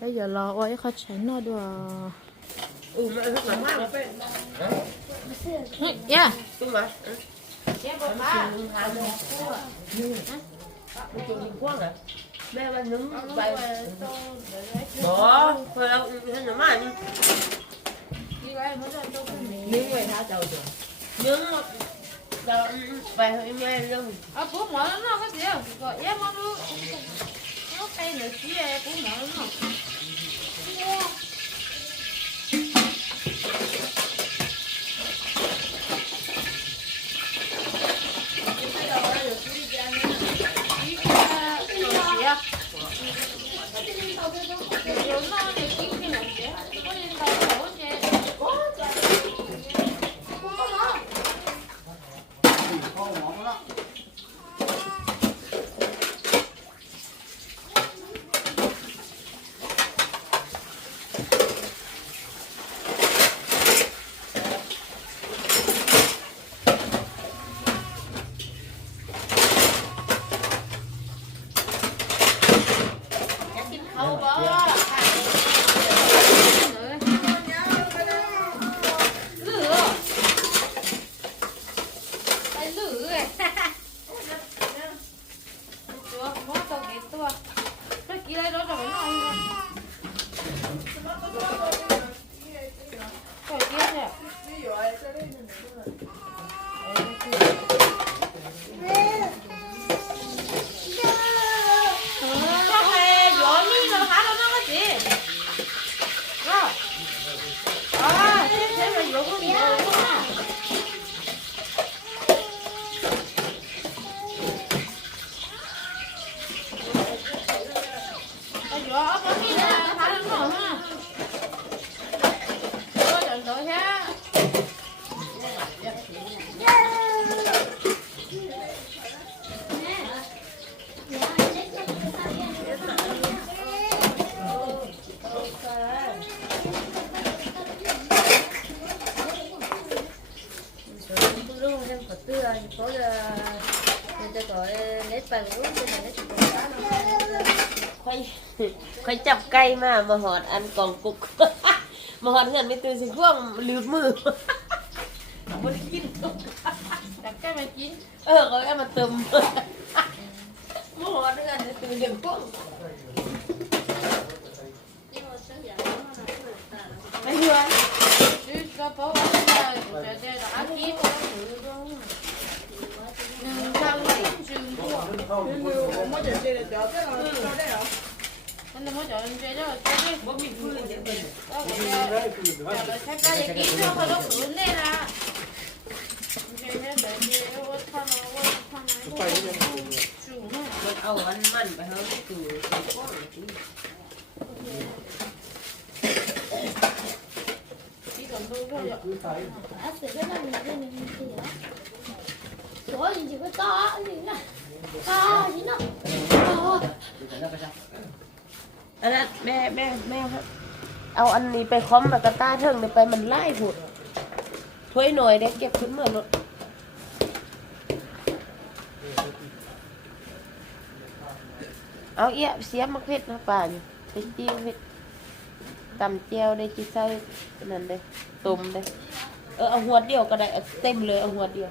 bây giờ lo ôi khó tránh nó được ừ mẹ rất là mát yeah đúng rồi mẹ bà nướng bà bỏ thôi đâu thế nó mát nướng vậy hả đâu rồi nướng bà mẹ luôn à bố mở nó cái gì rồi em ăn luôn 我拍那剧也不能。số nên tôi gọi lấy bằng uống cho mình lấy chụp quay quay chọc cây mà mà hòn ăn còn cục mà hòn gần mới từ gì vuông lướt mưa muốn kín đặt cái mà kín ờ gọi em mà tùm mà hòn gần từ đường vuông ไม่เหนื่อยดูกระเป๋าอะไรจะได้อาชีพ我我没掉进去，掉掉了，掉掉了，肯定没掉进去，掉我面盆里边去也给掉到水里了。你看，你看，我看了，我看了，我看了，水呢？我拿我慢把里去。你怎么弄的呀？啊，这个呢，个呢，这个。อันนั้นแม่แม่แม่ครับ เอาอันนี้ไปคอมแบบวกต้าเทิงนี่ไปมันไล่ผุดถ้วยหน่อยเด็กเก็บขึ้นเหมือนรถ เอาเอี้ยเสียมักเพชรนะป่านเ่็นจิ้มเพชรตำเจียวได้จิใส่นั่นเลยตุ่มเลยเออ เอาหัวเดียวก็ได้เต็มเลย เอาหัวเดียว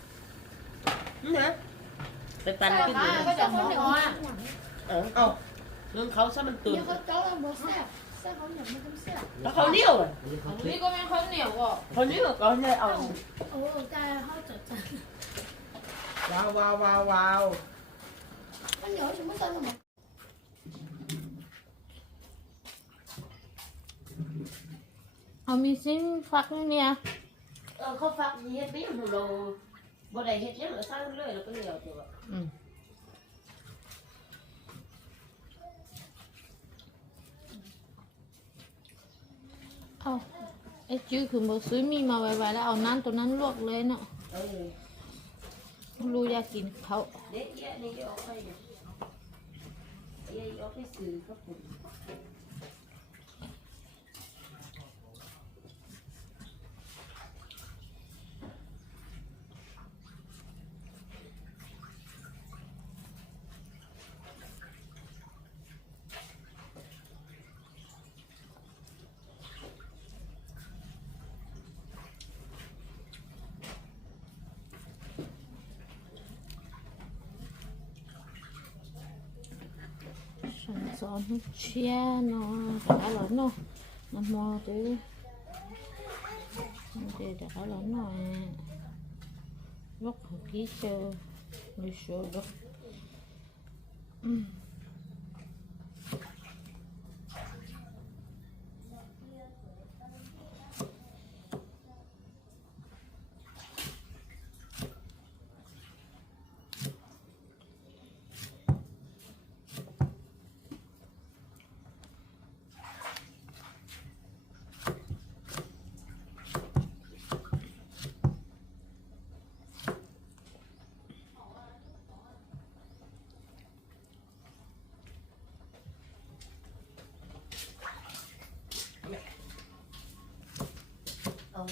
นะไปปันขึ้นเลยกเีอเออเอาเรื่องเขาซะมันตื่นเขาเแหนียวล้วเขาเหนียวนี่ก็ไม่เขาเหนียวอ่ะเขาเหนียวก็าเนี่ยเอาโอ้แต่เขาจัดจัดว้าวว้าวว้าวว้าวเหนียวฉันไม่ต้องหรอกเอามีซิ่งฟักเนี่ยเออเขาฟักเย็ดไปหมดเลยบ่ได้เฮ็ดยังเลือสร้างเลยแล้วก็เหลียวตัวอืมเอาไอ้จื้อคือบอกซื้อมีมาไวๆแล้วเอาน้ำตัวนั้นลวกเลยเนาะรู้อยากกินเขาเด็กเอี้ยนี่ก็ออกไปเนี่ยเอี้ยออกไปซื้อกับผม gió nó chia nó đã lớn rồi nó mò tới để đã lớn rồi à. lúc học kỹ sơ lịch sử lúc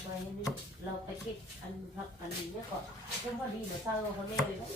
ไปนเราไปคิดอันอันนี้ก่อนเพื่อพอดีเดี๋ยวเศร้าเขาเลียเลย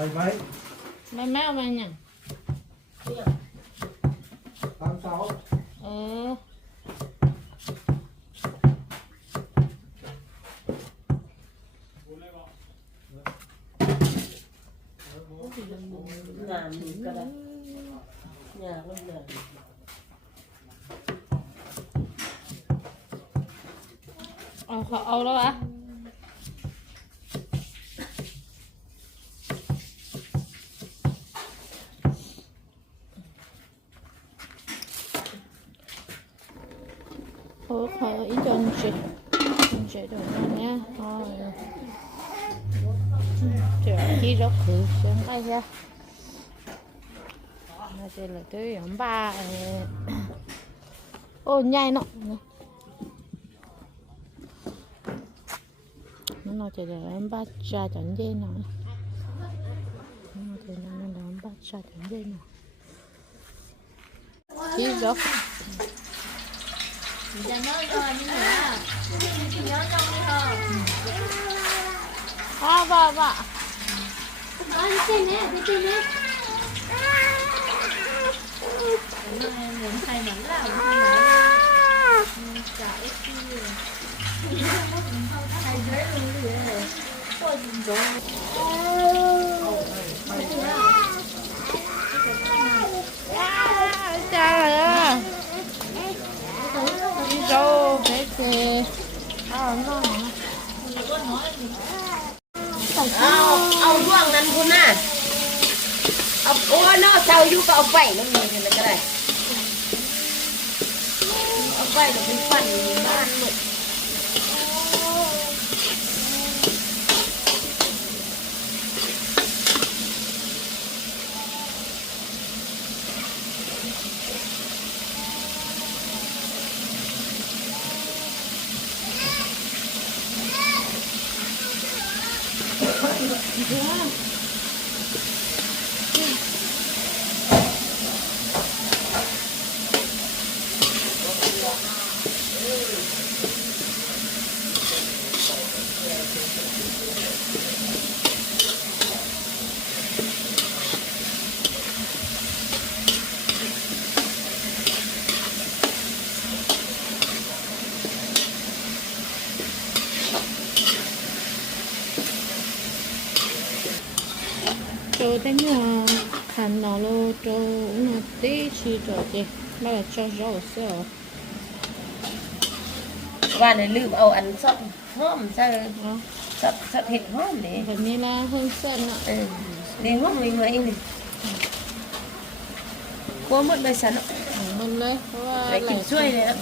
ใบไม้ใบไม้เอาไปเนี่ยตามเสาเออหนามหนีก็ได้หยาวันหนามเอาเขาเอาแล้ววะ 어, 가, 이전지. 이제도 그냥, 아, 진짜, 길어, 그, 생각이야. Đây là tới nhóm ba Ô nhai nó Nó nói chỉ là em ba trà chẳng dây nó Nó nói chỉ là em ba trà chẳng dây nó Chí rốc พ่อบอกว่าจ้าเอ้ g เอาเอาดวงนั้นคุณน่ะเอาโอ้นาสาวยูก็เอาไปน้งมือกันก็ได้เอาไปเดี๋ยวเป็นฝันบ้านหนุ Yeah. cho đến là hàng nọ lô cho nó tí chi cho chị bắt là cho rõ sữa và này lưu ẩu ăn sọt hôm sao sọt sọt hết hôm đấy và như là hơn sọt nọ ừ. đi hôm mình mới này có một bài sắn ạ mất đấy có lại kim xuôi này ạ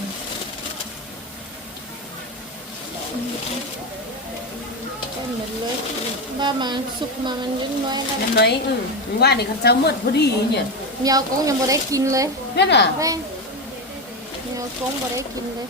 บ้ามาสุกมามันยังน้อยนลมันน้อยอือว่านี่เขาเจ้าหมดพอดีเนี่ยเมียกงยังบ่ได้กินเลยนั่นอ่ะแม่เมียกงบ่ได้กินเลย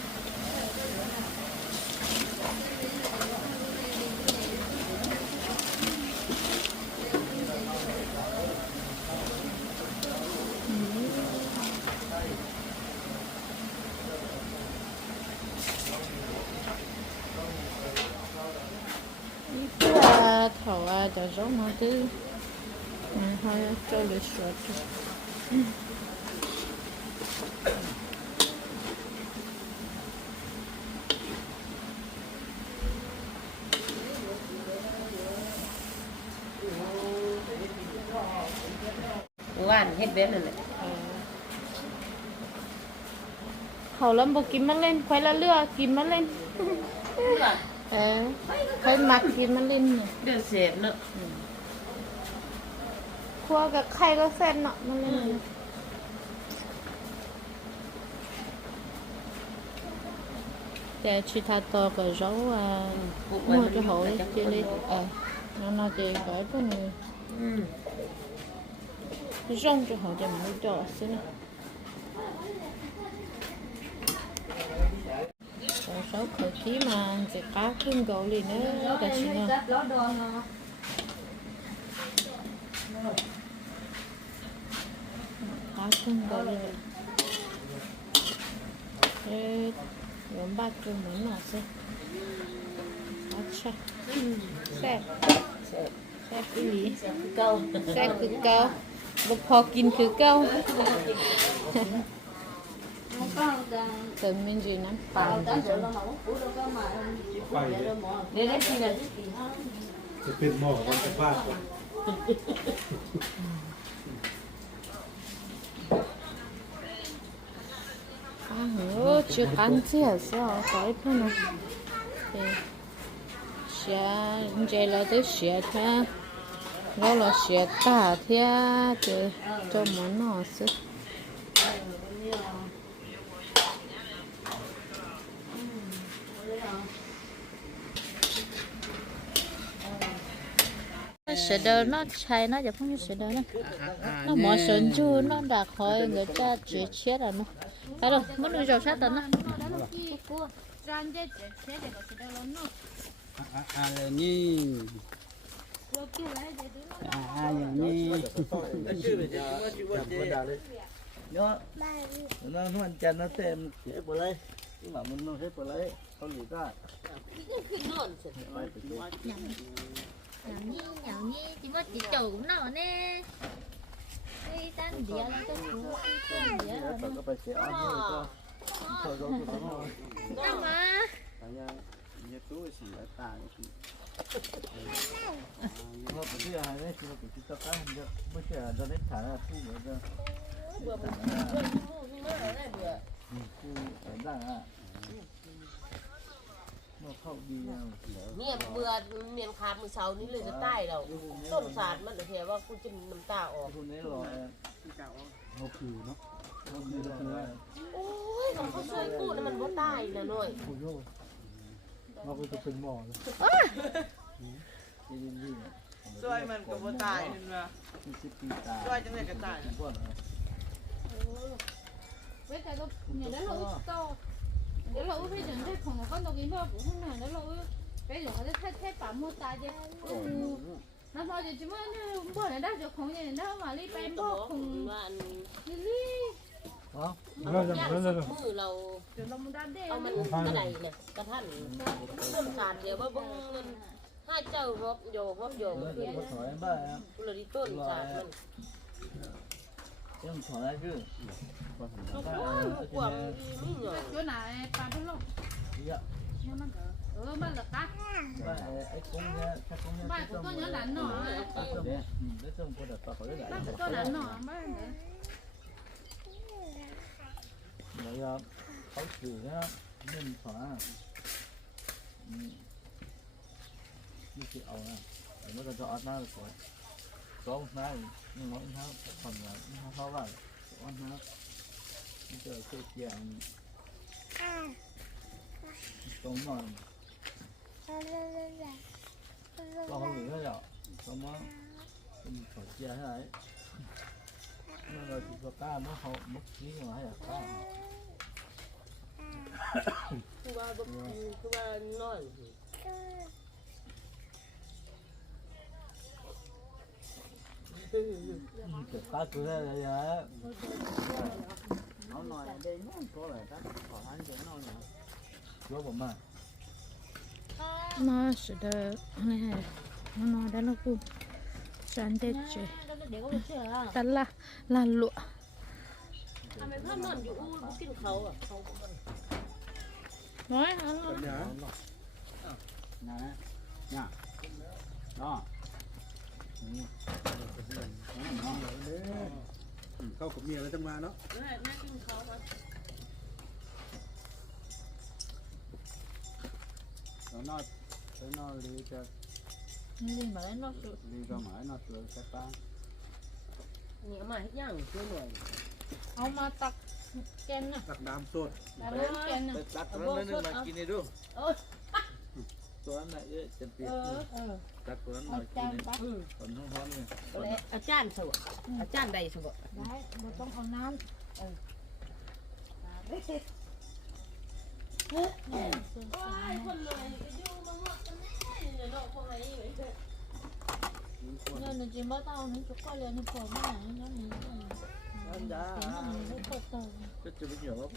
havadas olmadığı yani hayatta oluşuyordu. Ulan hep benim. เขาเริ่มบอกกินมาเล่นควายละเลือกกินมาเล่นเออเคยมากินมันลิมเนี่ยเดือดเสียบเนอะครัวกับไข่ก็เส้นเนาะมันลิมแต่ชิทาโตกับเจ้าอ่ะมั่วจะหอยเจลิเออนั่นเราจะไว้พวกนี้อืมร่องจะหอยจะไม่จ่อสินะ số khởi khí mà sẽ cá thương gỗ liền nữa dạ, là chị nè cá thương gỗ liền thế nhóm ba chung muốn là gì cá chép chép chép cái gì câu chép cái câu bột hò kín cái phải Temin jinan à Nenek jinan. Cepet mau, cepat. 아유, 지금 반지였어. 와이프는. xia dây là tới xia thế nó là xia ta thế cho món nó sức sợ đâu nó chạy nó giờ không như sợ đâu à, à, à, nó nó mở sườn chu nó đã khỏi người ta chế chế rồi nó phải đâu mất nuôi rồi sát tận nó à à nhi à à nhi nó nó ăn chân nó tem hết bờ lấy nhưng mà mình nó hết bờ lấy không gì ta nhào nhi nhào nhi chỉ mất chỉ chầu cũng nào nè đi tan đĩa là tan đĩa tan đĩa là tan đĩa Đâu mà nhà tôi chỉ là tàn chỉ nhưng mà bây giờ này chỉ là cái tóc ăn được bây giờ cho nên thả là thu nữa ra thả là thu ở đây à เข้าดีนเมียเบื่อเมียนคาดมือเสานี่เลยจะใต้เราต้นสารมันเห็นว่ากูจะน้ำตาออกคุณได้รอเขาคือเนาะเขาคือเกาคือโอ้ยเขาช่วยกูน่มันว่าตายนะหน่อยโอ้ยเราก็จะเป็นหมอเลยช่วยมันกับว่าตายนี่ละช่วยจังเลยกระต่าย Với c á น đ ่ nhà đấy nó ít to ของก็ตรงนี้พ่อผมทำงานแล้วเราไปหลงแล้วแท่แท้ป่ามตายจ้น้าพ่อจะจุ๊บเนี่ยบ่อนะได้จากของเนี่ยน้ามาลีไปบ่อคงลีลีอ๋อไม่ได้ไม่ได้มือเราเดี๋ยวเราได้เอามันกระไรเนี่ยกระท่านต้นขาดเดี๋ยวว่าบ่งเงินห้เจ้าอบโยรบโยกูเลยต้นขาดมันเต็มถอยได้จื้อลูกบ้านกวางมีเงินจุ๊บไหนปลาทุ่งลูก Dạ. Ừ, mà là cắt. Mà ấy cũng nha, chắc cũng nha. Ba của tôi nhớ đánh nó. Cắt rồi đấy. Để xong cô đặt vào khỏi đấy. Ba của tôi đánh nó, ba nữa. Rồi, khấu trừ nhá, nên thỏa. Ừ. Như chị ẩu nè. Ở nó cho ăn nào được rồi. Có một nào, nhưng mà nó còn là nó khó vào. Có ăn nào. Bây giờ tôi chèn. À mà con không nghỉ hết rồi không có không phải chia thế này nó là chỉ có cá nó hậu mất trí mà hay là cá cứ ba bốc cứ ba nói cái cá cứ thế này vậy nó nói là đây nó có lại cá còn ăn cái nó nữa lúa bỏ mà nó sẽ đỡ này hè nó nói đó là cu chán tê chứ tất là là lụa à, à. nói ăn luôn nè nè đó เข้ากับเมียแล้วจังมาเนาะ nó nó nó nó đi cho đi mà mãi nó tự sẽ ta nhớ mà hết nhàng chưa rồi ông mà tặc kem nè tặc đam sốt đam kem nè tặc nó lên này đâu tuấn này chứ chân tiền tặc này ờ, ờ. ờ, ừ. ừ. còn không hôn nè ở chan sầu ở ừ. chan đầy sầu đấy một trong phòng nam ừ เนี่ยหนูจิ้มบ้าเต้าหนูจุกก้อยเลยหนูปวดไม่ไหวแล้วหนูอันดาก็จะไม่เหนียวแล้ว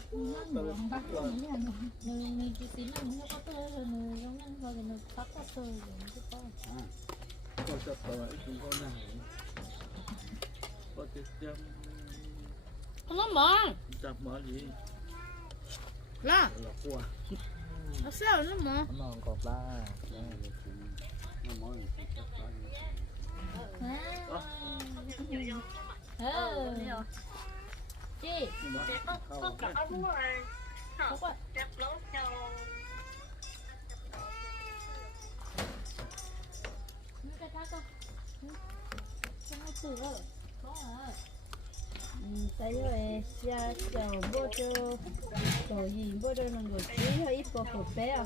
แต่ละตัวหนูมีกี่สีหนูเนี่ยก็เตยหนูแล้วนั่นพอหนูพักก็เตยอย่างนี้ก็ก็จะต่อไอ้คุณก็หนังก็จะจำขนมหมอจับหมอดี là nó sao nó mỏ nó mòn cọp ba nó mỏ chị có cả bún rồi không đẹp lắm đâu cái khác không không có sữa có tại như vậy xa chầu bố cho tổ gì bố cho nó ngồi chí hơi ít bố cổ bé à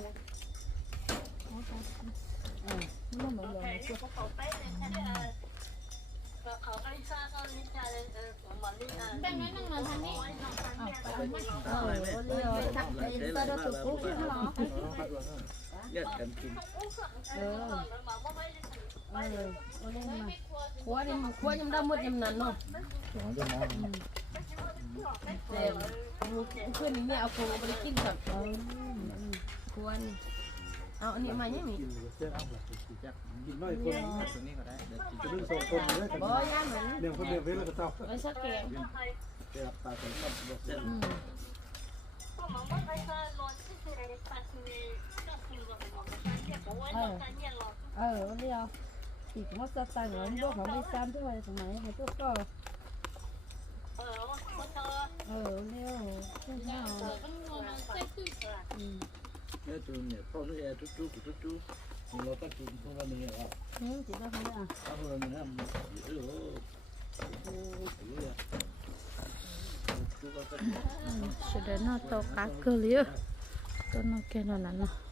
ờ nó mở lộn chưa có cổ bé này thế Hãy subscribe cho kênh ขวานมาขวนี่มันขวยังได้หมดยงนั้นเนาะสองจะมาแต่เพื่อนนี่เอาโคงไปกินกับขวร่เอาอันนี้มาเนี่ยมีเอาแบกินกกอนตัวนกเดี๋ยวกนจะเร่องอเย่าเหมือนเดี๋ยวคนเดียวเว้ยแล้วก็เจ้าไว้สักแกเดี๋ยวก็บอเออเดียวอีกมดสตังค์ของพวกเขาไม่ซ้ำด้วยสมัยเขาัวกก็เออคนเธอเออเร็วเช่นเช้าอืมเนี่ยตัวเนี่ยพ่อเนี่ยทุกทุกทุกทุกของเราตั้งกินพวกเราเนี่ยครับอืมเิตเราเขาเนี่ยถ้าพวกเราเนี่ยมันเยอะโอเโหเยอเสุดยอเนอตกกักเกลียวตัวนกแกนนั่นน่ะ